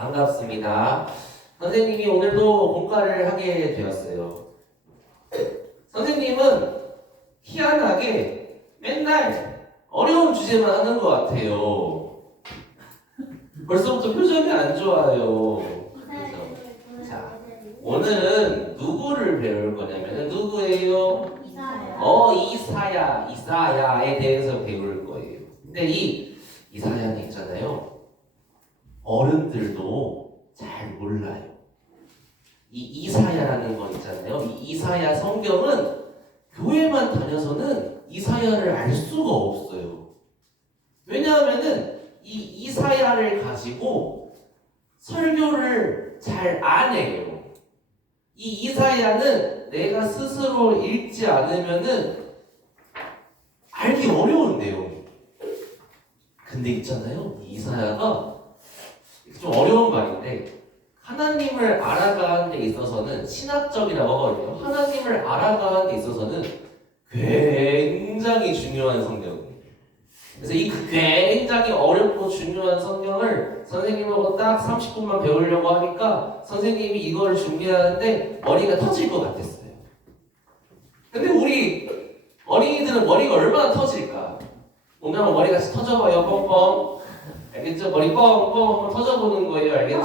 반갑습니다. 선생님이 오늘도 공과를 하게 되었어요. 선생님은 희한하게 맨날 어려운 주제만 하는 것 같아요. 벌써부터 표정이 안 좋아요. 그죠? 자, 오늘은 누구를 배울 거냐면 누구예요? 이사야에 대해서 배울 거예요. 근데 이 이사야는 있잖아요. 어른들도 잘 몰라요. 이 이사야라는 거 있잖아요. 이 이사야 성경은 교회만 다녀서는 이사야를 알 수가 없어요. 왜냐하면은 이 이사야를 가지고 설교를 잘 안 해요. 이 이사야는 내가 스스로 읽지 않으면은 알기 어려운 내용. 근데 있잖아요. 이 이사야가 좀 어려운 말인데 하나님을 알아가는 데 있어서는 신학적이라고 하거든요. 하나님을 알아가는 데 있어서는 굉장히 중요한 성경이에요. 그래서 이 굉장히 어렵고 중요한 성경을 선생님하고 딱 30분만 배우려고 하니까 선생님이 이걸 준비하는데 머리가 터질 것 같았어요. 근데 우리 어린이들은 머리가 얼마나 터질까? 오늘 한번 머리 같이 터져봐요. 뻥뻥. 알겠죠? 머리 뻥뻥 한번 터져보는 거예요. 알겠죠?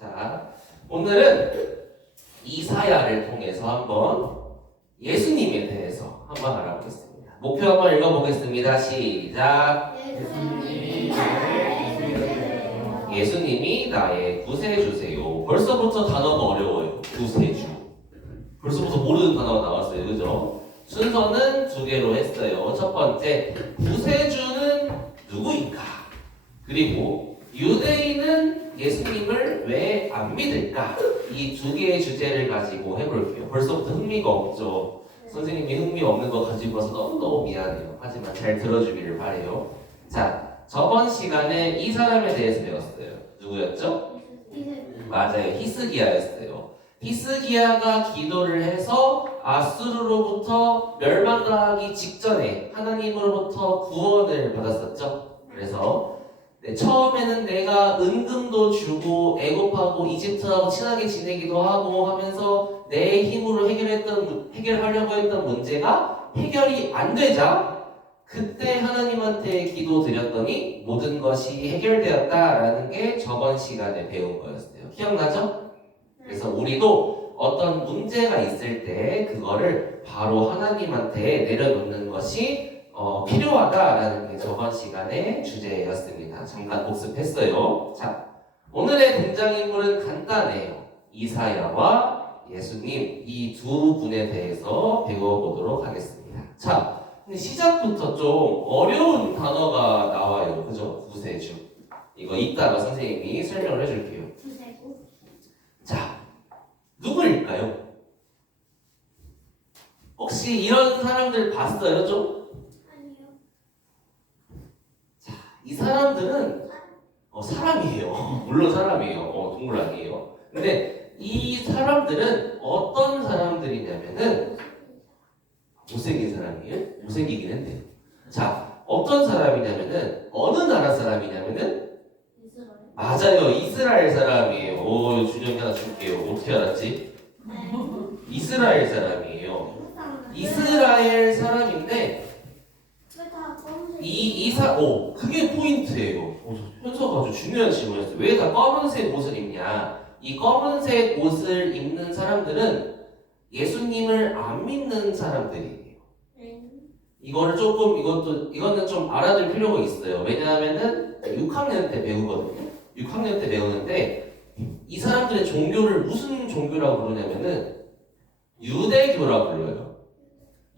자, 오늘은 이사야를 통해서 한번 예수님에 대해서 한번 알아보겠습니다. 목표 한번 읽어보겠습니다. 시작. 예수님이 나의 구세주세요. 벌써부터 단어가 어려워요. 구세주. 벌써부터 모르는 단어가 나왔어요. 그죠? 순서는 두 개로 했어요. 첫 번째, 구세주는 누구인가? 그리고 유대인은 예수님을 왜 안 믿을까? 이 두 개의 주제를 가지고 해볼게요. 벌써부터 흥미가 없죠? 선생님이 흥미 없는 거 가지고 와서 너무너무 미안해요. 하지만 잘 들어주기를 바래요. 자, 저번 시간에 이 사람에 대해서 배웠어요. 누구였죠? 맞아요. 히스기야였어요. 히스기야가 기도를 해서 아수르로부터 멸망당하기 직전에 하나님으로부터 구원을 받았었죠. 그래서 처음에는 내가 은금도 주고 애굽하고 이집트하고 친하게 지내기도 하고 하면서 내 힘으로 해결하려고 했던 문제가 해결이 안 되자 그때 하나님한테 기도 드렸더니 모든 것이 해결되었다라는 게 저번 시간에 배운 거였어요. 기억나죠? 그래서 우리도 어떤 문제가 있을 때 그거를 바로 하나님한테 내려놓는 것이 필요하다라는 게 저번 시간의 주제였습니다. 잠깐 복습했어요. 자, 오늘의 등장인물은 간단해요. 이사야와 예수님 이 두 분에 대해서 배워보도록 하겠습니다. 자, 근데 시작부터 좀 어려운 단어가 나와요. 그죠? 구세주. 이거 이따가 선생님이 설명을 해줄게요. 자, 누구일까요? 혹시 이런 사람들 봤어요? 좀? 이 사람들은 사람이에요. 물론 사람이에요. 동물 아니에요. 근데 이 사람들은 어떤 사람들이냐면은 못생긴 사람이에요. 못생기긴 했네요. 자, 어떤 사람이냐면은 어느 나라 사람이냐면은 맞아요. 이스라엘 사람이에요. 오, 준영이 하나 줄게요. 어떻게 알았지? 이스라엘 사람이에요. 이스라엘 사람인데 그게 포인트예요. 현서가 아주 중요한 질문이었어요. 왜 다 검은색 옷을 입냐? 이 검은색 옷을 입는 사람들은 예수님을 안 믿는 사람들이에요. 이거는 좀 알아둘 필요가 있어요. 왜냐하면은 6학년 때 배우거든요. 6학년 때 배우는데 이 사람들의 종교를 무슨 종교라고 부르냐면은 유대교라고 불러요.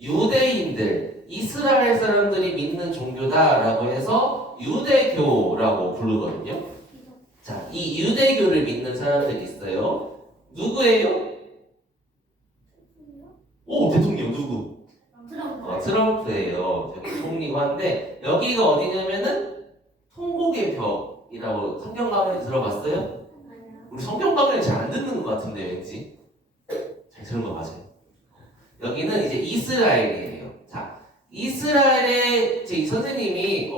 유대인들, 이스라엘 사람들이 믿는 종교다라고 해서 유대교라고 부르거든요. 자, 이 유대교를 믿는 사람들이 있어요. 누구예요? 대통령 누구? 트럼프예요. 총리관인데 여기가 어디냐면은 통곡의 벽이라고 성경 강의 들어봤어요? 우리 성경 강의를 잘 안 듣는 것 같은데 왠지 잘 들은 거 맞아요. 여기는 이제 이스라엘이에요. 자, 이스라엘의 이 선생님이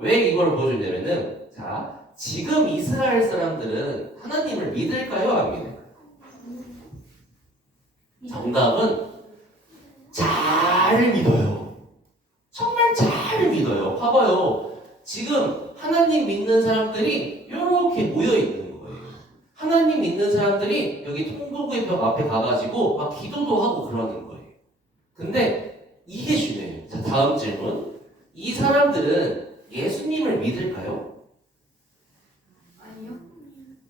왜 이걸 보여주냐면은 자, 지금 이스라엘 사람들은 하나님을 믿을까요? 안 믿을까요? 정답은 잘 믿어요. 정말 잘 믿어요. 봐봐요. 지금 하나님 믿는 사람들이 이렇게 모여 있는 거예요. 하나님 믿는 사람들이 여기 통곡의 벽 앞에 가가지고 막 기도도 하고 그러는 거예요. 근데 이게 중요해요. 자, 다음 질문. 이 사람들은 예수님을 믿을까요? 아니요.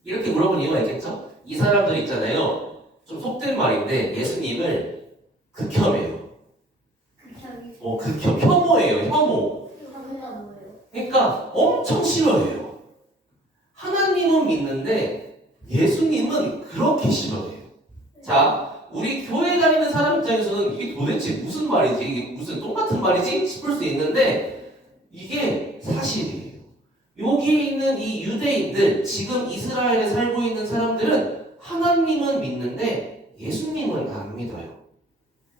이렇게 물어본 이유가 있겠죠? 이 사람들 있잖아요. 좀 속된 말인데 예수님을 극혐해요. 극혐, 혐오예요. 혐오. 혐오가 뭐예요? 그러니까 엄청 싫어해요. 하나님은 믿는데 예수님은 그렇게 싫어해요. 자, 우리 교회 다니는 사람 입장에서는 이게 도대체 무슨 말이지? 이게 무슨 똑같은 말이지? 싶을 수 있는데 이게 사실이에요. 여기에 있는 이 유대인들, 지금 이스라엘에 살고 있는 사람들은 하나님은 믿는데 예수님은 안 믿어요.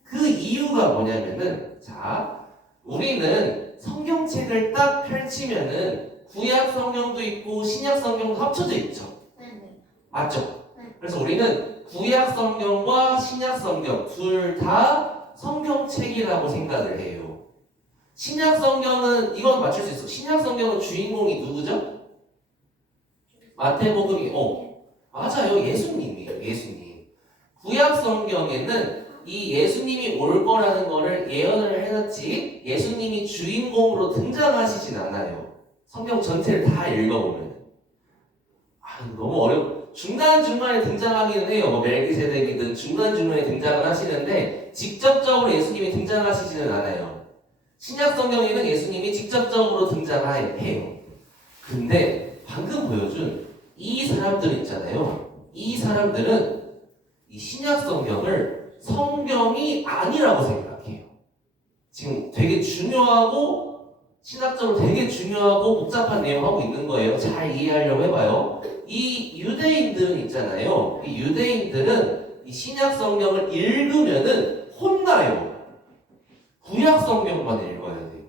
그 이유가 뭐냐면은, 자, 우리는 성경책을 딱 펼치면은 구약 성경도 있고 신약 성경도 합쳐져 있죠. 네네. 맞죠? 네. 그래서 우리는 구약 성경과 신약 성경 둘 다 성경책이라고 생각을 해요. 신약 성경은 이건 맞출 수 있어. 신약 성경은 주인공이 누구죠? 마태복음이 맞아요. 예수님이에요. 예수님. 구약 성경에는 이 예수님이 올 거라는 거를 예언을 해놨지 예수님이 주인공으로 등장하시진 않아요. 성경 전체를 다 읽어보면 너무 중간중간에 등장하기는 해요. 뭐 멜기세덱이든 중간중간에 등장을 하시는데 직접적으로 예수님이 등장하시지는 않아요. 신약 성경에는 예수님이 직접적으로 등장해요. 근데 방금 보여준 이 사람들 있잖아요. 이 사람들은 이 신약 성경을 성경이 아니라고 생각해요. 지금 되게 중요하고 신학적으로 되게 중요하고 복잡한 내용하고 있는 거예요. 잘 이해하려고 해봐요. 이 유대인들은 있잖아요. 이 유대인들은 이 신약 성경을 읽으면은 혼나요. 구약 성경만 읽어야 돼요.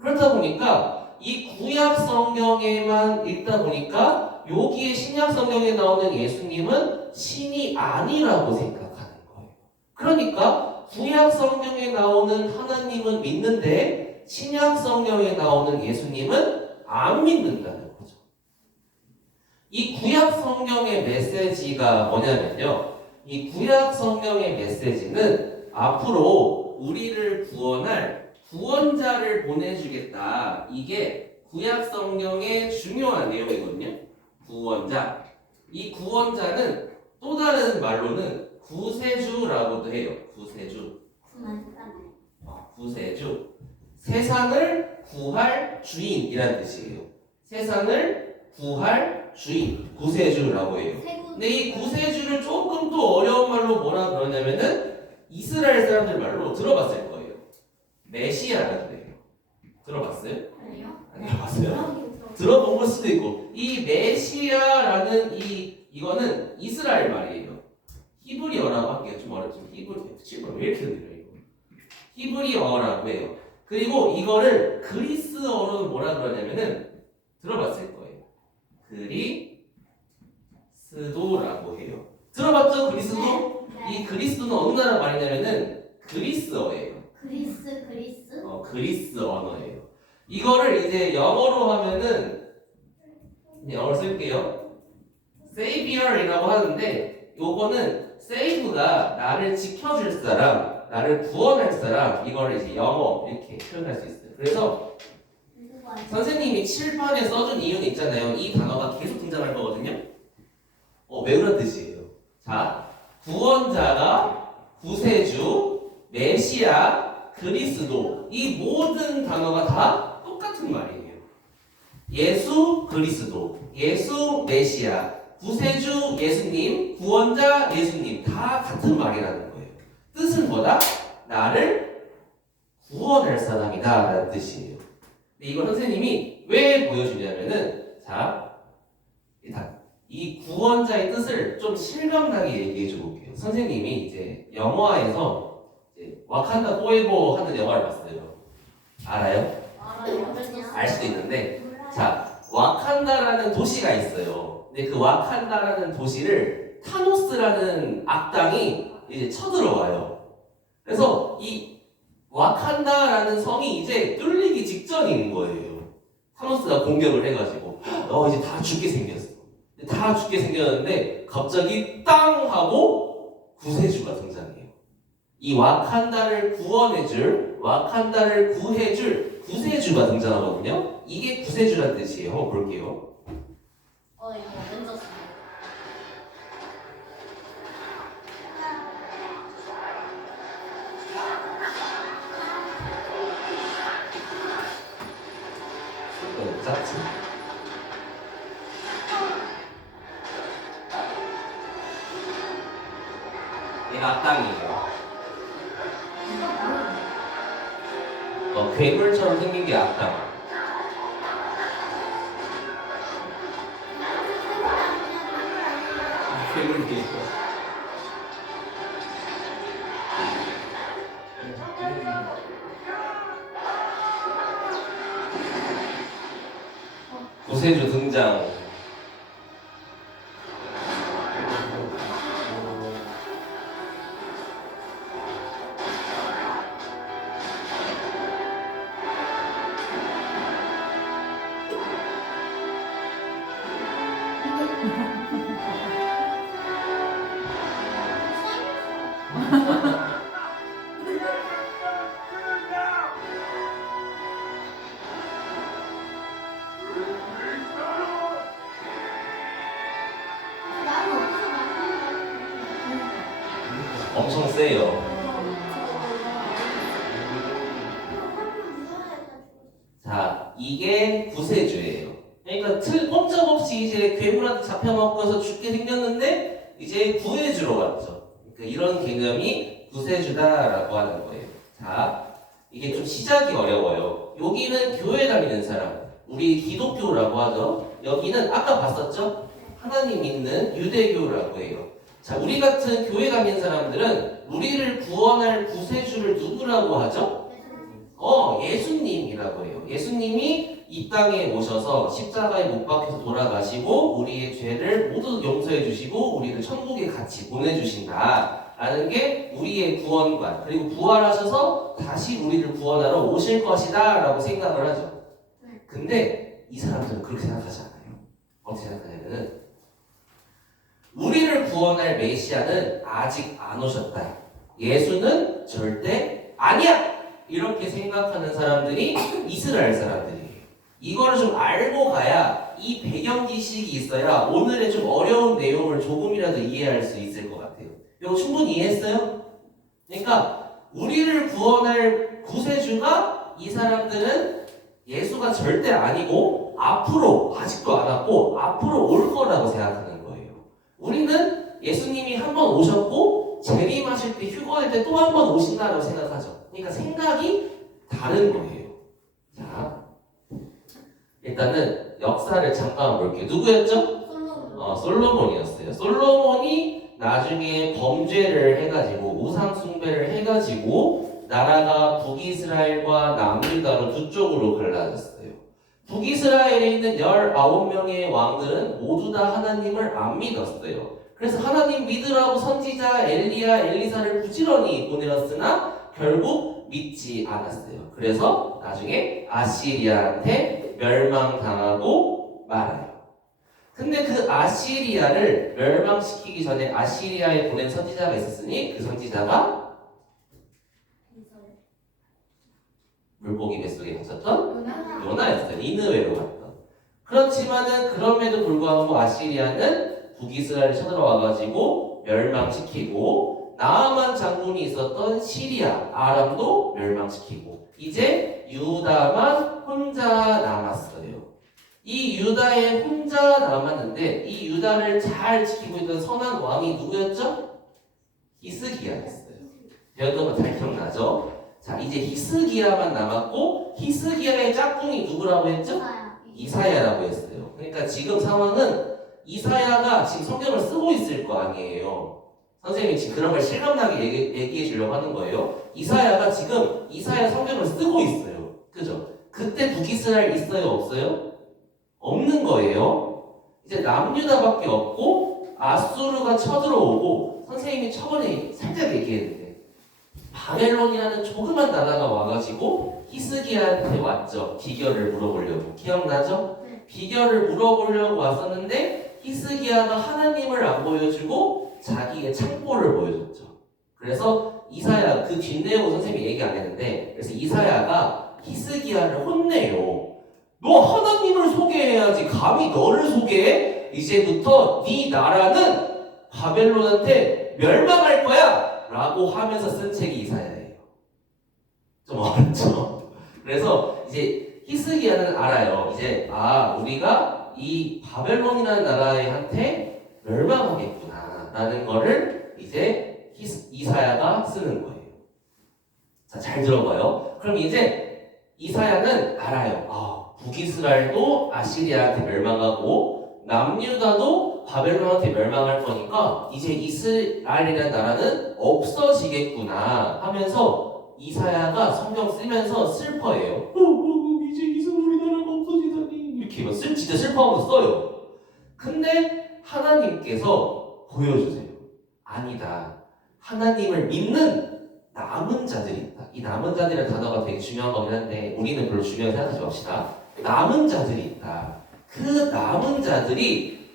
그렇다 보니까 이 구약 성경에만 읽다 보니까 여기에 신약 성경에 나오는 예수님은 신이 아니라고 생각하는 거예요. 그러니까 구약 성경에 나오는 하나님은 믿는데 신약 성경에 나오는 예수님은 안 믿는다는 거죠. 이 구약 성경의 메시지가 뭐냐면요. 이 구약 성경의 메시지는 앞으로 우리를 구원할 구원자를 보내주겠다. 이게 구약 성경의 중요한 내용이거든요. 구원자. 이 구원자는 또 다른 말로는 구세주라고도 해요. 구세주. 구세주. 세상을 구할 주인이라는 뜻이에요. 세상을 구할 주인. 구세주라고 해요. 근데 이 구세주를 조금 더 어려운 말로 뭐라 그러냐면은 이스라엘 사람들 말로 들어봤을 거예요. 메시아라고 해요. 들어봤어요? 아니요. 안 들어봤어요? 들어본 걸 수도 있고 이 메시아라는 이거는 이스라엘 말이에요. 히브리어라고 할게요. 좀 어렵지만 히브리어 왜 이렇게 느려요? 히브리어라고 해요. 그리고 이거를 그리스어로는 뭐라 그러냐면은 들어봤을 거예요. 그리스도라고 해요. 들어봤죠? 그리스도? 이 그리스도는 어느 나라 말이냐면은 그리스어예요. 그리스 언어예요. 이거를 이제 영어로 하면은 영어로 쓸게요. Savior이라고 하는데 요거는 save가 나를 지켜줄 사람, 나를 구원할 사람 이거를 이제 영어 이렇게 표현할 수 있어요. 그래서 선생님이 칠판에 써준 이유는 있잖아요. 이 단어가 계속 등장할 거거든요. 외우란 뜻이에요. 자, 구원자가 구세주, 메시아, 그리스도 이 모든 단어가 다 똑같은 말이에요. 예수, 그리스도, 예수, 메시아, 구세주, 예수님, 구원자, 예수님 다 같은 말이라는 거예요. 뜻은 뭐다? 나를 구원할 사람이다 라는 뜻이에요. 근데 이걸 선생님이 왜 보여주냐면은 자, 일단 이 구원자의 뜻을 좀 실감나게 얘기해 줘 볼게요. 선생님이 이제 영화에서 이제 와칸다 포에버 하는 영화를 봤어요. 알아요? 알아요. 알 수도 있는데 자, 와칸다라는 도시가 있어요. 근데 그 와칸다라는 도시를 타노스라는 악당이 이제 쳐들어와요. 그래서 이 와칸다라는 성이 이제 뚫리기 직전인 거예요. 타노스가 공격을 해가지고 이제 다 죽게 생겼어. 다 죽게 생겼는데 갑자기 땅 하고 구세주가 등장해요. 이 와칸다를 구원해줄, 와칸다를 구해줄 구세주가 등장하거든요. 이게 구세주란 뜻이에요. 한번 볼게요. 이거 왼쪽. 짝지. 얘가 악당이에요. 괴물처럼 생긴 게 악당. 괴물이. 구세주 등장. 엄청 세요. 자, 이게 구세주예요. 그러니까 꼼짝없이 이제 괴물한테 잡혀먹어서 죽게 생겼는데 이제 구해주러 왔죠. 그러니까 이런 개념이 구세주다라고 하는 거예요. 자, 이게 좀 시작이 어려워요. 여기는 교회 다니는 사람, 우리 기독교라고 하죠. 여기는 아까 봤었죠? 하나님 믿는 유대교라고 해요. 자, 우리 같은 교회 다니는 사람들은 우리를 구원할 구세주를 누구라고 하죠? 예수님이라고 해요. 예수님이 이 땅에 오셔서 십자가에 못 박혀서 돌아가시고 우리의 죄를 모두 용서해 주시고 우리를 천국에 같이 보내주신다 라는 게 우리의 구원관, 그리고 부활하셔서 다시 우리를 구원하러 오실 것이다 라고 생각을 하죠. 근데 이 사람들은 그렇게 생각하지 않아요. 어떻게 생각하냐면은 우리를 구원할 메시아는 아직 안 오셨다. 예수는 절대 아니야! 이렇게 생각하는 사람들이 이스라엘 사람들이에요. 이거를 좀 알고 가야, 이 배경 지식이 있어야 오늘의 좀 어려운 내용을 조금이라도 이해할 수 있을 것 같아요. 이거 충분히 이해했어요? 그러니까 우리를 구원할 구세주가, 이 사람들은 예수가 절대 아니고 앞으로, 아직도 안 왔고 앞으로 올 거라고 생각하는 거예요. 우리는 예수님이 한 번 오셨고 재림하실 때, 휴거할 때 또 한 번 오신다고 생각하죠. 그러니까 생각이 다른 거예요. 자, 일단은 역사를 잠깐 볼게요. 누구였죠? 솔로몬이었어요. 솔로몬이 나중에 범죄를 해가지고 우상 숭배를 해가지고 나라가 북이스라엘과 남유다로 두 쪽으로 갈라졌어요. 북이스라엘에 있는 19명의 왕들은 모두 다 하나님을 안 믿었어요. 그래서 하나님 믿으라고 선지자 엘리야, 엘리사를 부지런히 보내었으나 결국 믿지 않았어요. 그래서 나중에 아시리아한테 멸망당하고 말아요. 근데 그 아시리아를 멸망시키기 전에 아시리아에 보낸 선지자가 있었으니 그 선지자가 물고기 뱃속에 갇혔던 요나였어요. 니느웨로 갔던. 그렇지만은 그럼에도 불구하고 아시리아는 북이스라엘을 쳐들어와가지고 멸망시키고, 나아만 장군이 있었던 시리아, 아람도 멸망시키고, 이제 유다만 혼자 남았어요. 이 유다에 혼자 남았는데 이 유다를 잘 지키고 있던 선한 왕이 누구였죠? 히스기야였어요. 배웠던 거 잘 기억나죠? 자, 이제 히스기야만 남았고, 히스기야의 짝꿍이 누구라고 했죠? 이사야라고 했어요. 그러니까 지금 상황은 이사야가 지금 성경을 쓰고 있을 거 아니에요. 선생님이 지금 그런 걸 실감나게 얘기해 주려고 하는 거예요. 이사야가 지금 이사야 성경을 쓰고 있어요. 그죠? 그때 북이스라엘 있어요? 없어요? 없는 거예요. 이제 남유다밖에 없고 아수르가 쳐들어오고 선생님이 저번에 살짝 얘기했는데 바벨론이라는 조그만 나라가 와가지고 히스기야한테 왔죠. 비결을 물어보려고. 기억나죠? 네. 비결을 물어보려고 왔었는데 히스기야가 하나님을 안 보여주고 자기의 창고를 보여줬죠. 그래서 이사야 그 뒷내용은 선생님이 얘기 안 했는데 그래서 이사야가 히스기야를 혼내요. 너 하나님을 소개해야지 감히 너를 소개해? 이제부터 네 나라는 바벨론한테 멸망할 거야 라고 하면서 쓴 책이 이사야예요. 좀 어렵죠? 그래서 이제 히스기야는 알아요. 이제 우리가 이 바벨론이라는 나라한테 멸망하겠구나 라는 거를 이제 이사야가 쓰는 거예요. 자, 잘 들어봐요. 그럼 이제 이사야는 알아요. 북이스라엘도 아시리아한테 멸망하고 남유다도 바벨론한테 멸망할 거니까 이제 이스라엘이라는 나라는 없어지겠구나 하면서 이사야가 성경 쓰면서 슬퍼해요. 이제 이스라엘 나라가 없어지다니 이렇게 막 진짜 슬퍼하면서 써요. 근데 하나님께서 보여주세요. 아니다. 하나님을 믿는 남은 자들이 있다. 이 남은 자들이라는 단어가 되게 중요한 거긴 한데 우리는 별로 중요하게 생각하지 맙시다. 남은 자들이 있다. 그 남은 자들이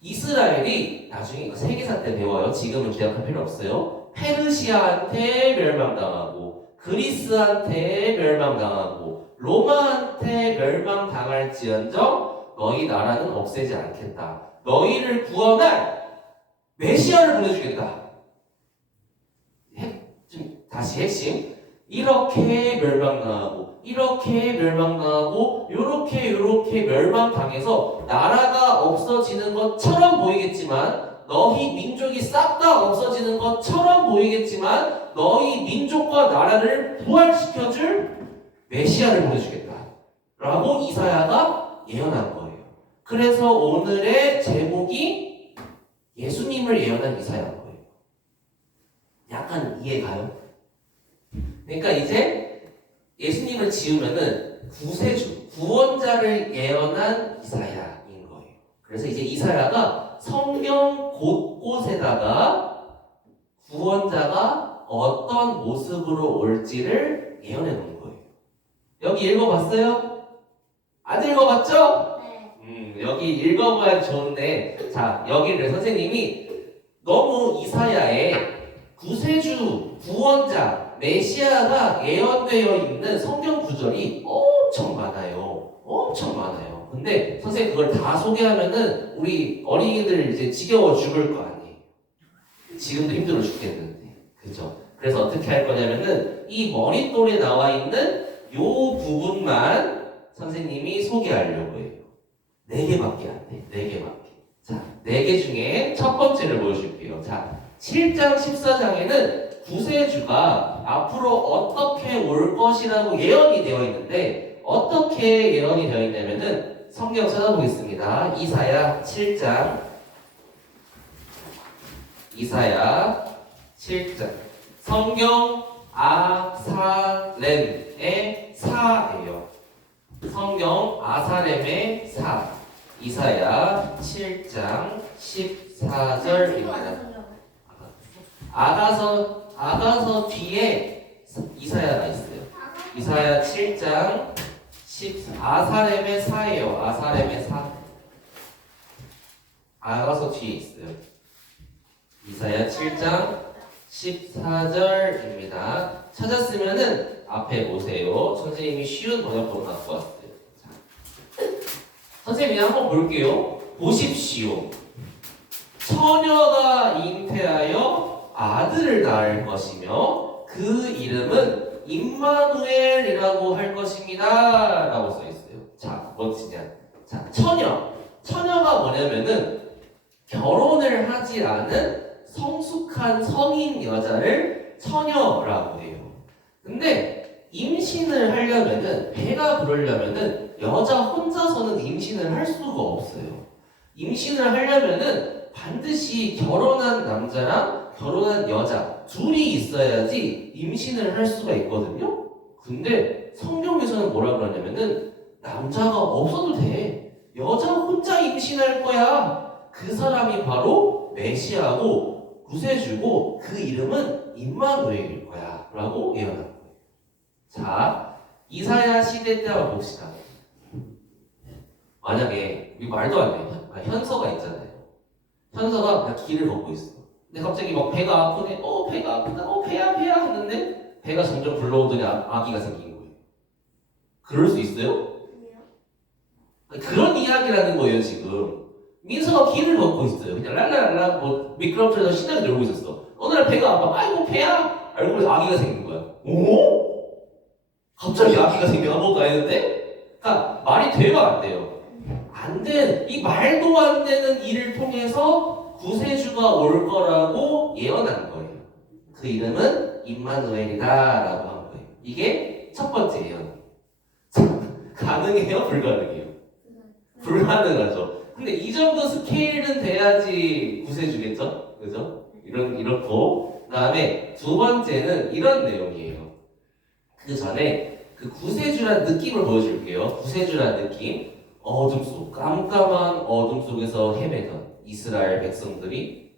이스라엘이 나중에 이거 세계사 때 배워요. 지금은 기억할 필요 없어요. 페르시아한테 멸망당하고 그리스한테 멸망당하고 로마한테 멸망당할지언정 너희 나라는 없애지 않겠다. 너희를 구원할 메시아를 보내주겠다. 다시 핵심. 이렇게 멸망당하고 이렇게 멸망당하고 요렇게 멸망당해서 나라가 없어지는 것처럼 보이겠지만 너희 민족이 싹 다 없어지는 것처럼 보이겠지만 너희 민족과 나라를 부활시켜줄 메시아를 보내주겠다 라고 이사야가 예언한 거예요. 그래서 오늘의 제목이 예수님을 예언한 이사야인 거예요. 약간 이해가요? 그러니까 이제 예수님을 지으면은 구세주, 구원자를 예언한 이사야인 거예요. 그래서 이제 이사야가 성경 곳곳에다가 구원자가 어떤 모습으로 올지를 예언해 놓은 거예요. 여기 읽어봤어요? 안 읽어봤죠? 네. 여기 읽어봐야 좋은데 자 여기를 선생님이 너무 이사야의 구세주, 구원자, 메시아가 예언되어 있는 성경 구절이 엄청 많아요. 엄청 많아요. 근데 선생님 그걸 다 소개하면은 우리 어린이들 이제 지겨워 죽을 거 아니에요. 지금도 힘들어 죽겠는데. 그죠? 그래서 어떻게 할 거냐면은 이 머릿돌에 나와 있는 요 부분만 선생님이 소개하려고 해요. 4개밖에 안 돼. 4개밖에. 자, 4개 중에 첫 번째를 보여줄게요. 자, 7장 14장에는 구세주가 앞으로 어떻게 올 것이라고 예언이 되어 있는데 어떻게 예언이 되어 있냐면은 성경 찾아보겠습니다. 이사야 7장 성경 아사렘의 사예요. 성경 아사렘의 사 이사야 7장 14절입니다. 아가서 뒤에 이사야가 있어요. 이사야 7장 아사렘의 사예요. 아사렘의 사. 아가서 뒤에 있어요. 이사야 7장 14절입니다. 찾았으면은 앞에 보세요. 선생님이 쉬운 번역본 갖고 왔어요. 자. 선생님이 한번 볼게요. 보십시오. 처녀가 잉태하여 아들을 낳을 것이며 그 이름은 임마누엘이라고 할 것입니다 라고 써있어요. 자, 뭐지냐? 자, 처녀가 뭐냐면은 결혼을 하지 않은 성숙한 성인 여자를 처녀라고 해요. 근데 임신을 하려면은 배가 부르려면은 여자 혼자서는 임신을 할 수가 없어요. 임신을 하려면은 반드시 결혼한 남자랑 결혼한 여자 둘이 있어야지 임신을 할 수가 있거든요. 근데 성경에서는 뭐라 그러냐면은 남자가 없어도 돼. 여자 혼자 임신할 거야. 그 사람이 바로 메시아고 구세주고 그 이름은 임마누엘일 거야 라고 예언한 거예요. 자, 이사야 시대 때 한번 봅시다. 만약에 이 말도 안 돼. 현서가 있잖아요. 현서가 그냥 길을 걷고 있어. 근데 갑자기 막 배가 아프네. 배가 아프다. 배야 하는데 배가 점점 불러오더니 아기가 생긴 거예요. 그럴 수 있어요? 그런 이야기라는 거예요 지금. 민서가 길을 걷고 있어요. 그냥 랄랄랄라 뭐 미끄럼틀에서 신나게 놀고 있었어. 어느 날 배가 아파. 아이고 배야. 알고 보니 아기가 생긴 거야. 오? 갑자기 아기가 생겨 아무것도 안 했는데? 그러니까 말이 돼요 안 돼요? 안 된, 이 말도 안 되는 일을 통해서 구세주가 올 거라고 예언한 거예요. 그 이름은 임마누엘이다 라고 한 거예요. 이게 첫 번째 예언. 가능해요? 불가능해요? 불가능하죠. 근데 이 정도 스케일은 돼야지 구세주겠죠? 그죠? 이렇고. 그 다음에 두 번째는 이런 내용이에요. 그 전에 그 구세주란 느낌을 보여줄게요. 구세주란 느낌. 어둠 속, 깜깜한 어둠 속에서 헤매던 이스라엘 백성들이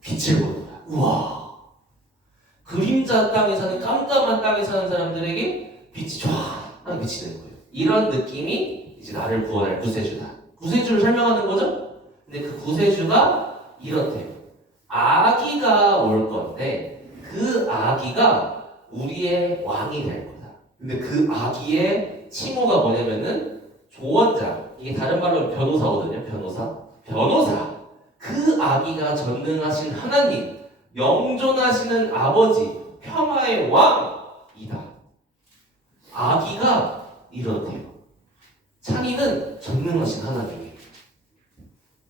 빛을 보더라. 우와! 그림자 땅에 사는, 깜깜한 땅에 사는 사람들에게 빛이 쫙 비치는 거예요. 이런 느낌이 이제 나를 구원할 구세주다. 구세주를 설명하는 거죠? 근데 그 구세주가 이렇대요. 아기가 올 건데 그 아기가 우리의 왕이 될 거다. 근데 그 아기의 칭호가 뭐냐면은 조언자. 이게 다른 말로 변호사거든요. 변호사. 그 아기가 전능하신 하나님, 영존하시는 아버지, 평화의 왕이다. 아기가 이렇대요. 창의는 전능하신 하나님이에요.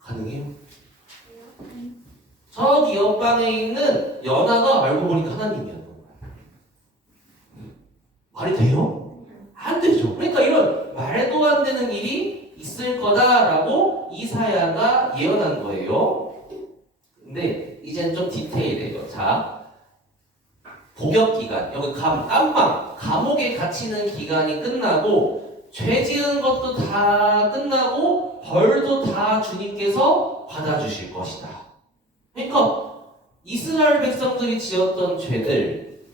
가능해요? 저기 옆방에 있는 연하가 알고 보니까 하나님이었던 거야. 말이 돼요? 안 되죠. 그러니까 이런 말도 안 되는 일이 있을 거다라고 이사야가 예언한 거예요. 근데 이제는 좀 디테일해요. 자, 복역 기간, 여기 깜방, 감옥에 갇히는 기간이 끝나고 죄 지은 것도 다 끝나고 벌도 다 주님께서 받아주실 것이다. 그러니까 이스라엘 백성들이 지었던 죄들을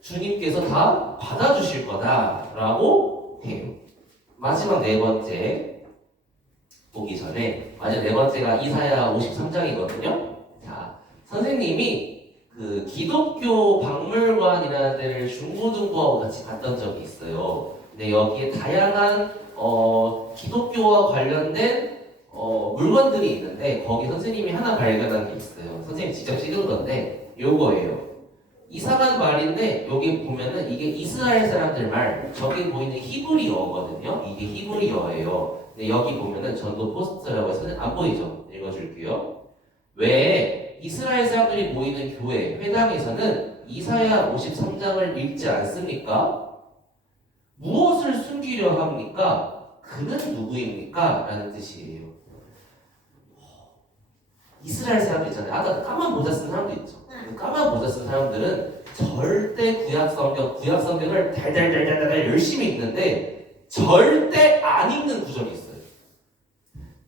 주님께서 다 받아주실 거다라고 해요. 마지막 네 번째 보기 전에 마지막 네 번째가 이사야 53장이거든요. 자, 선생님이 그 기독교 박물관이라는 데를 중고등부하고 같이 갔던 적이 있어요. 근데 여기에 다양한 기독교와 관련된 물건들이 있는데 거기 선생님이 하나 발견한 게 있어요. 선생님이 직접 찍은 건데 요거예요. 이상한 말인데 여기 보면은 이게 이스라엘 사람들 말, 저기 보이는 히브리어거든요. 이게 히브리어예요. 근데 여기 보면은 전도 포스트라고 해서 안 보이죠? 읽어줄게요. 왜 이스라엘 사람들이 모이는 교회, 회당에서는 이사야 53장을 읽지 않습니까? 무엇을 숨기려 합니까? 그는 누구입니까? 라는 뜻이에요. 이스라엘 사람들 있잖아요. 아까 까만 모자 쓴 사람도 있죠. 그 까만 모자 쓴 사람들은 절대 구약 성경을 달달달달달 열심히 읽는데 절대 안 읽는 구절이 있어요.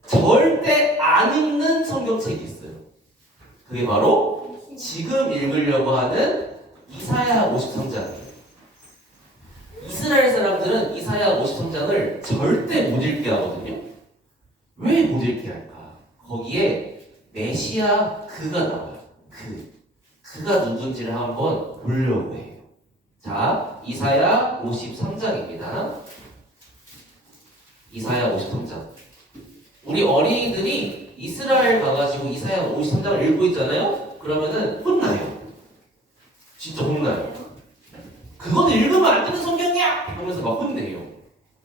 절대 안 읽는 성경책이 있어요. 그게 바로 지금 읽으려고 하는 이사야 53장이에요. 이스라엘 사람들은 이사야 53장을 절대 못 읽게 하거든요. 왜 못 읽게 할까? 거기에 메시아 그가 나와요. 그가 누군지를 한번 보려고 해요. 자, 이사야 53장입니다. 이사야 53장. 우리 어린이들이 이스라엘 가가지고 이사야 53장을 읽고 있잖아요. 그러면은 혼나요. 진짜 혼나요. 그건 읽으면 안 되는 성경이야! 하면서 막 혼내요.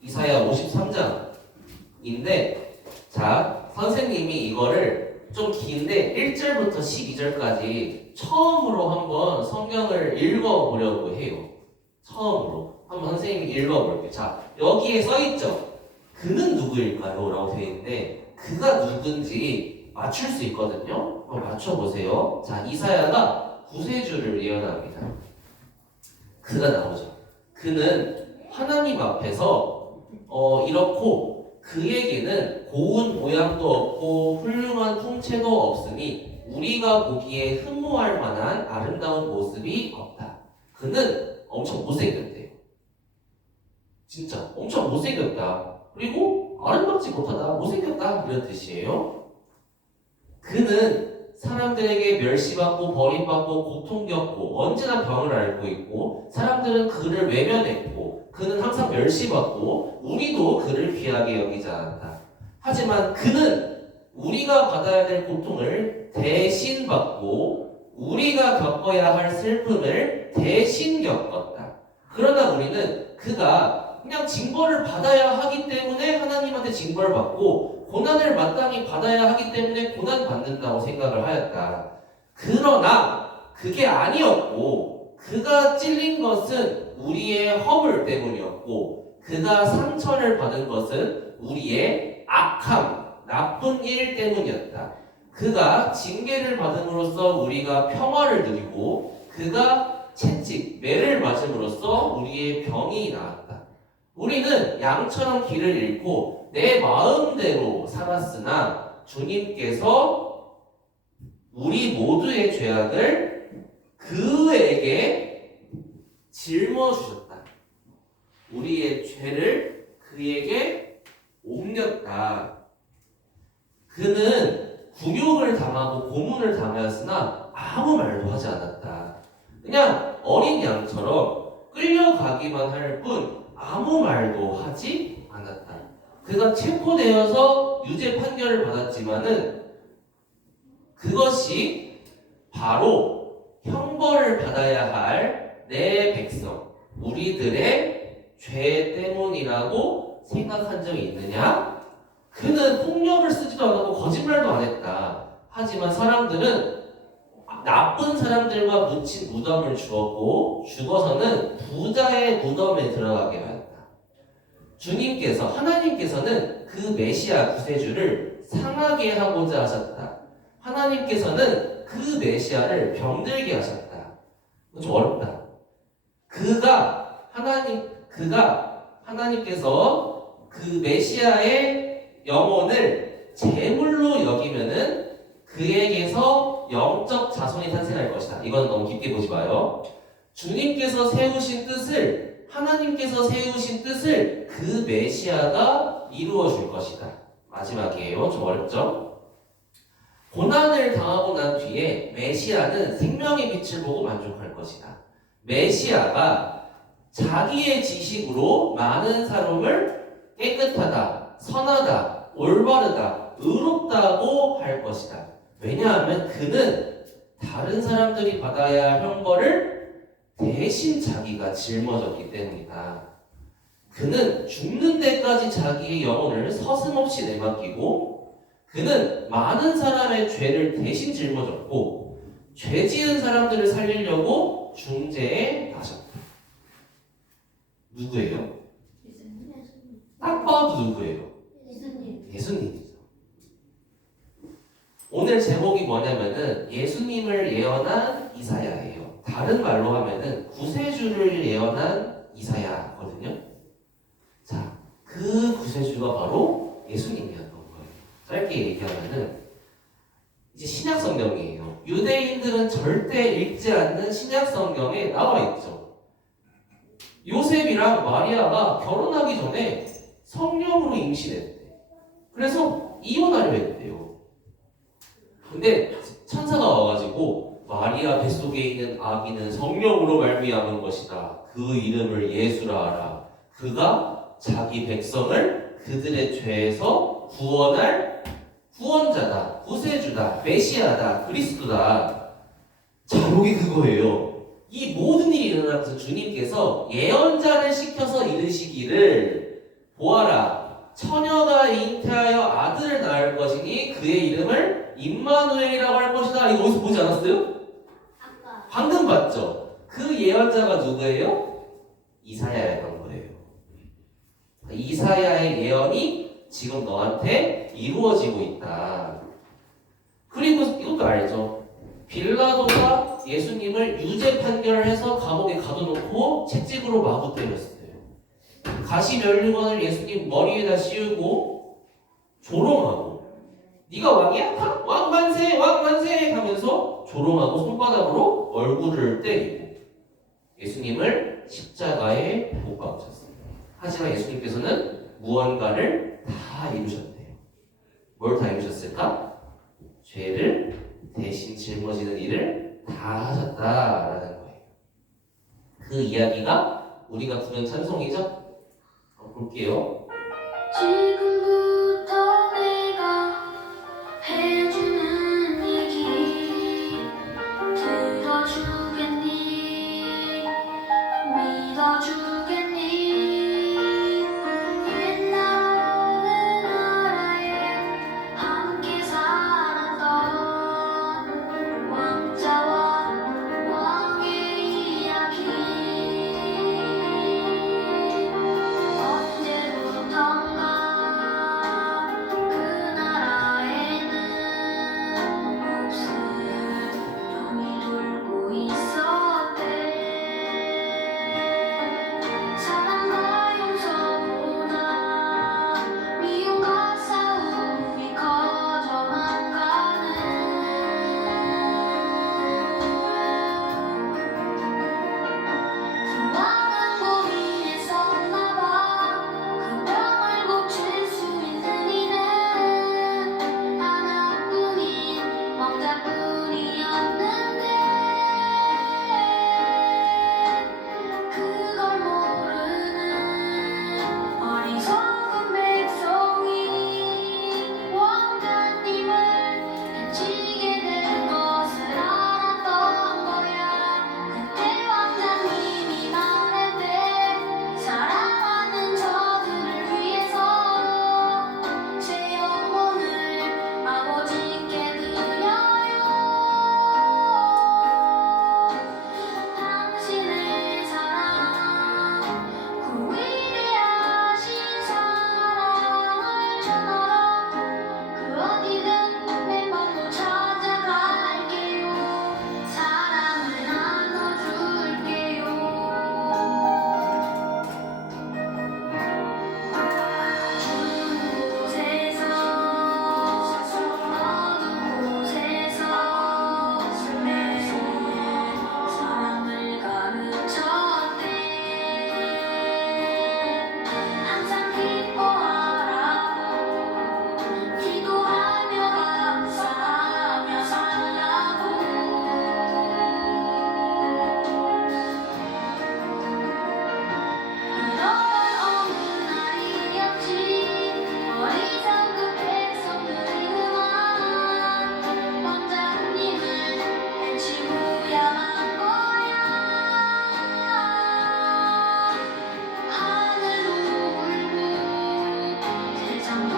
이사야 53장인데 자, 선생님이 이거를 좀 긴데 1절부터 12절까지 처음으로 한번 성경을 읽어보려고 해요. 처음으로 한번 선생님이 읽어볼게요. 자, 여기에 써있죠. 그는 누구일까요? 라고 되어 있는데 그가 누군지 맞출 수 있거든요. 한번 맞춰보세요. 자, 이사야가 구세주를 예언합니다. 그가 나오죠. 그는 하나님 앞에서 이렇고 그 얘기는 고운 모양도 없고 훌륭한 풍채도 없으니 우리가 보기에 흠모할 만한 아름다운 모습이 없다. 그는 엄청 못생겼대요. 진짜 엄청 못생겼다. 그리고 아름답지 못하다. 못생겼다. 이런 뜻이에요. 그는 사람들에게 멸시받고 버림받고 고통 겪고 언제나 병을 앓고 있고 사람들은 그를 외면했고 그는 항상 멸시받고 우리도 그를 귀하게 여기지 않았다. 하지만 그는 우리가 받아야 될 고통을 대신 받고 우리가 겪어야 할 슬픔을 대신 겪었다. 그러나 우리는 그가 그냥 징벌을 받아야 하기 때문에 하나님한테 징벌을 받고 고난을 마땅히 받아야 하기 때문에 고난받는다고 생각을 하였다. 그러나 그게 아니었고 그가 찔린 것은 우리의 허물 때문이었고 그가 상처를 받은 것은 우리의 악함, 나쁜 일 때문이었다. 그가 징계를 받음으로써 우리가 평화를 누리고 그가 채찍, 매를 맞음으로써 우리의 병이 나았다. 우리는 양처럼 길을 잃고 내 마음대로 살았으나 주님께서 우리 모두의 죄악을 그에게 짊어주셨다. 우리의 죄를 그에게 옮겼다. 그는 굴욕을 당하고 고문을 당하였으나 아무 말도 하지 않았다. 그냥 어린 양처럼 끌려가기만 할 뿐 아무 말도 하지 않았다. 그가 체포되어서 유죄 판결을 받았지만은 그것이 바로 형벌을 받아야 할 내 백성, 우리들의 죄 때문이라고 생각한 적이 있느냐? 그는 폭력을 쓰지도 않았고 거짓말도 안 했다. 하지만 사람들은 나쁜 사람들과 묻힌 무덤을 주었고 죽어서는 부자의 무덤에 들어가게 하였다. 주님께서 하나님께서는 그 메시아 구세주를 상하게 하고자 하셨다. 하나님께서는 그 메시아를 병들게 하셨다. 좀 어렵다. 하나님께서 그 메시아의 영혼을 제물로 여기면은 그에게서 영적 자손이 탄생할 것이다. 이건 너무 깊게 보지 마요. 하나님께서 세우신 뜻을 그 메시아가 이루어 줄 것이다. 마지막이에요. 좀 어렵죠? 고난을 당하고 난 뒤에 메시아는 생명의 빛을 보고 만족할 것이다. 메시아가 자기의 지식으로 많은 사람을 깨끗하다, 선하다, 올바르다, 의롭다고 할 것이다. 왜냐하면 그는 다른 사람들이 받아야 할 형벌을 대신 자기가 짊어졌기 때문이다. 그는 죽는 데까지 자기의 영혼을 서슴없이 내맡기고 그는 많은 사람의 죄를 대신 짊어졌고 죄 지은 사람들을 살리려고 중재에 나섰다. 누구예요? 딱 봐도 누구예요? 예수님이죠. 오늘 제목이 뭐냐면은 예수님을 예언한 이사야예요. 다른 말로 하면은 구세주를 예언한 이사야거든요. 자, 그 구세주가 바로 예수님이었던 거예요. 짧게 얘기하면은 이제 신약 성경이에요. 유대인들은 절대 읽지 않는 신약 성경에 나와 있죠. 요셉이랑 마리아가 결혼하기 전에 성령으로 임신했대. 그래서 이혼하려 했대요. 근데 천사가 와가지고 마리아 뱃속에 있는 아기는 성령으로 말미암은 것이다. 그 이름을 예수라 하라. 그가 자기 백성을 그들의 죄에서 구원할 구원자다, 구세주다, 메시아다, 그리스도다. 자, 여기 그거예요. 이 모든 일이 일어나면서 주님께서 예언자를 시켜서 이르시기를 보아라, 처녀가 잉태하여 아들을 낳을 것이니 그의 이름을 임마누엘이라고 할 것이다. 이거 어디서 보지 않았어요? 아까 방금 봤죠? 그 예언자가 누구예요? 이사야였던 거예요. 이사야의 예언이 지금 너한테 이루어지고 있다. 그리고 이것도 알죠? 빌라도가 예수님을 유죄 판결해서 감옥에 가둬놓고 채찍으로 마구 때렸어요. 가시 면류관을 예수님 머리에다 씌우고 조롱하고 네가 왕이야? 왕 만세! 왕 만세! 하면서 조롱하고 손바닥으로 얼굴을 때리고 예수님을 십자가에 못 박으셨어요. 하지만 예수님께서는 무언가를 다 이루셨대요. 뭘 다 이루셨을까? 죄를 대신 짊어지는 일을 다 하셨다라는 거예요. 그 이야기가 우리가 부른 찬송이죠? 한번 볼게요. 지금부터 내가 해주는 얘기 들어주겠니? 믿어주겠니? 옛날 어느 나라에 함께 살았던 왕자와 왕의 이야기 언제부턴가 그 나라에는 목숨병이 돌고 있었대. 사랑과 용서보다 미움과 싸움이 커져만 가는 그 왕은 고민했었나봐. 그 병을 고칠 수 있는 이는 하나뿐인 왕자뿐이었는데 그걸 모르는 어리석은 백성이 왕자님을 해치게 된 것을 알았던 거야. 그때 왕자님이 말했대. 사랑하는 저들을 위해서 제 영혼을 아버지께 드려요. 당신의 사랑 그 위대하신 사랑을 전하러 그 어디든 맨발로 찾아갈게요. 사랑을 나눠줄게요. 추운 곳에서 어두운 곳에서 사랑을 가르쳤대. 항상 기뻐하라고 기도하며 감사하며 살라고. 그러던 어느 날이었지. 어리석은 백성들이 그만 왕자님을 해치고야만 거야. 하늘도 울고 세상도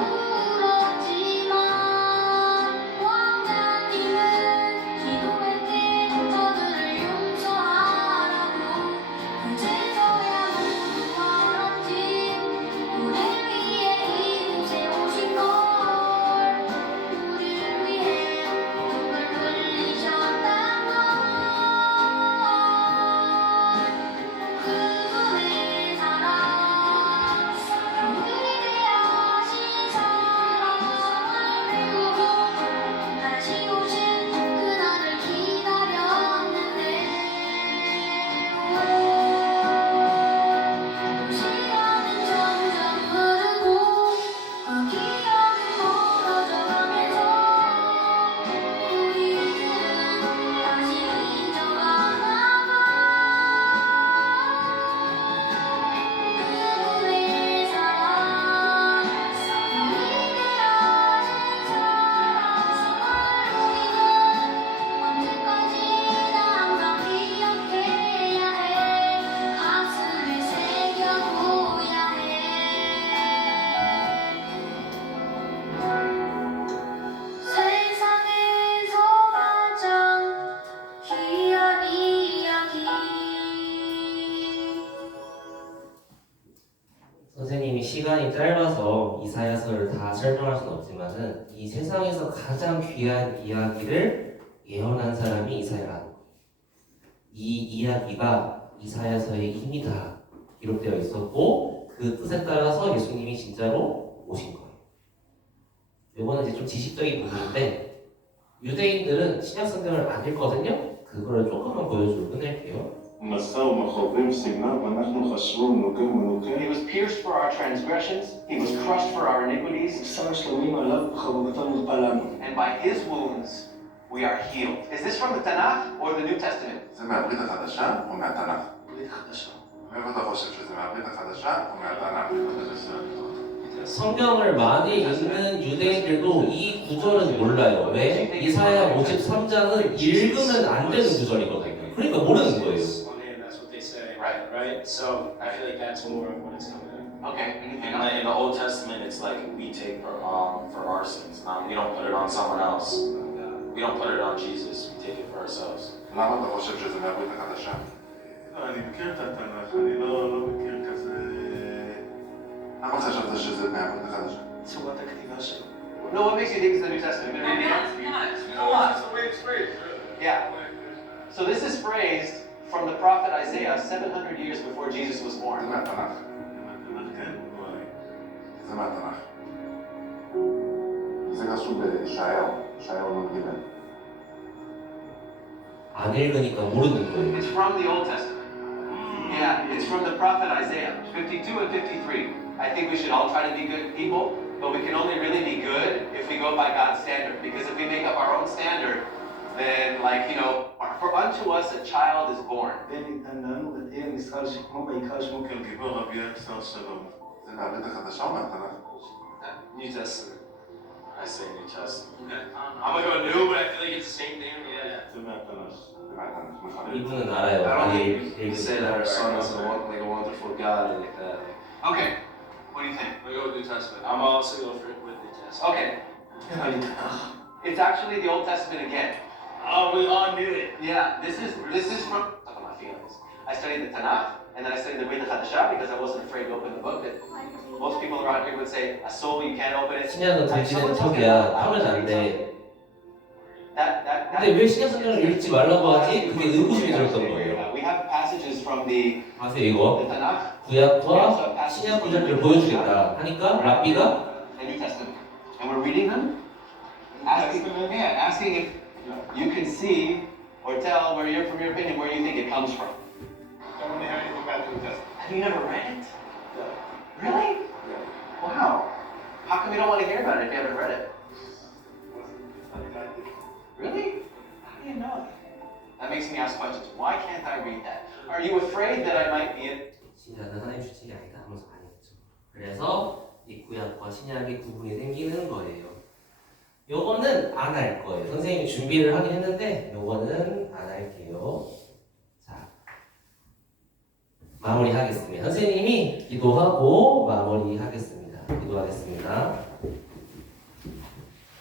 울었지만 왕자님은 기도했대. 저들을 용서하라고. 그제서야 모두 알았지. 우릴 위해 이곳에 오신 걸. 우릴 위해 눈물 흘리셨단 걸. 그분의 사랑 그 위대하신 사랑을 배우고 다시 오실 그날을 기다렸는데 시간은 점점 흐르고 그 기억은 멀어져가면서 우리들은 다시 잊어가나 봐. 그분의 사랑 그 위대하신 사랑을 우리는 언제까지나 항상 기억해야 해. 가슴에 새겨둬야 해. 세상에서 가장 귀한 이야기. 선생님이 시간이 짧아서 이사야서를 다 설명할 수는 없지만은 이 세상에서 가장 귀한 이야기를 예언한 사람이 이사야라는 거예요. 이 이야기가 이사야서에 이미 다 기록되어 있었고 그 뜻에 따라서 예수님이 진짜로 오신 거예요. 요거는 이제 좀 지식적인 부분인데 유대인들은 신약 성경을 안 읽거든요. 그거를 조금만 보여주고 끝낼게요. מסע ומכאובים שנאה, ואנחנו חשבו מנוקים He מנוקים. was pierced for our transgressions, he was crushed for our iniquities, בשר שלמים עליו, וחרבותו נרפא לנו. and by his wounds we are healed. Is this from the Tanakh or the New Testament? זה מהברית החדשה או מהתנ"ך? ברית חדשה. מאיפה אתה חושב שזה מהברית החדשה או מהתנ"ך? 성경을 많이 읽는 유대인들도 이 구절은 몰라요. 왜? 이사야 53장은 읽으면 안 되는 구절이거든요. 그러니까 모르는 거예요. That's what they say, Right. right? So I feel like that's more of what it's coming in. Okay, anything In else? the Old Testament, it's like we take for our sins. We don't put it on someone else. We don't put it on Jesus. We take it for ourselves. למה אתה חושב שזה מהברית החדשה? אני מכיר את התנ"ך, אני לא מכיר כזה... למה חשבת שזה מהברית החדשה? צורת הכתיבה שלו. No, what makes you think it's the New Testament? Anything else? Yeah. So this is phrased from the prophet Isaiah 700 years before Jesus was זה born. מהתנ"ך. התנ"ך, כן? וואי. זה מהתנ"ך. זה כתוב בישעיהו, ישעיהו נ"ג. 안 읽으니까 모르는 거예요. It's from the Old Testament. Yeah, it's from the prophet Isaiah 52 and 53. I think we should all try to be good people, but we can only really be good if we go by God's standard. Because if we make up our own standard, then for unto us a child is born. וניתן לנו ותהיה משכל שכמו בעיקר שמו כגיבור רבי שר שלום. זה מהברית החדשה או מהתנ"ך? New Testament. I say New Testament. I'm gonna go new, but I feel like it's the same thing. Yeah. זה מהתנ"ך. זה מהתנ"ך, נכון. 이분은 알아요. I don't 많이 think we say that our son is like a wonderful God like that. Okay, what do you think? I'm gonna go with New Testament. I'm also going for with New Testament. Okay, נראה לי תנ"ך. it's actually the Old Testament again. Oh, we all knew it. Yeah, this is from talk about my feelings. I studied the Tanakh and then I studied the Brit Hadashah because I wasn't afraid to open the book. That most people around here would say a soul you can't open it. 신약은 들지는 척이야. 하면 안 돼. 근데 왜 신약 성경을 읽지 말라고 하지? 그게 의구심이 들었던 거예요. We have passages from the 아세요 이거? Tanakh 구약과 신약 구절들을 보여주겠다 하니까 랍비가 and New Testament, and we're reading them, asking if you can see or tell from your opinion where you think it comes from. Don't want to hear anything about the New Testament. Have you never read it? Really? Wow. How come you don't want to hear about it if you haven't read it? Really? How do you know it? That makes me ask questions. Why can't I read that? Are you afraid that I might be in? 신약은 하나님 주책이 아니다 하면서 많이 했죠. 그래서 이 구약과 신약의 구분이 생기는 거예요. 요거는 안 할 거예요. 선생님이 준비를 하긴 했는데 요거는 안 할게요. 자, 마무리하겠습니다. 선생님이 기도하고 마무리하겠습니다.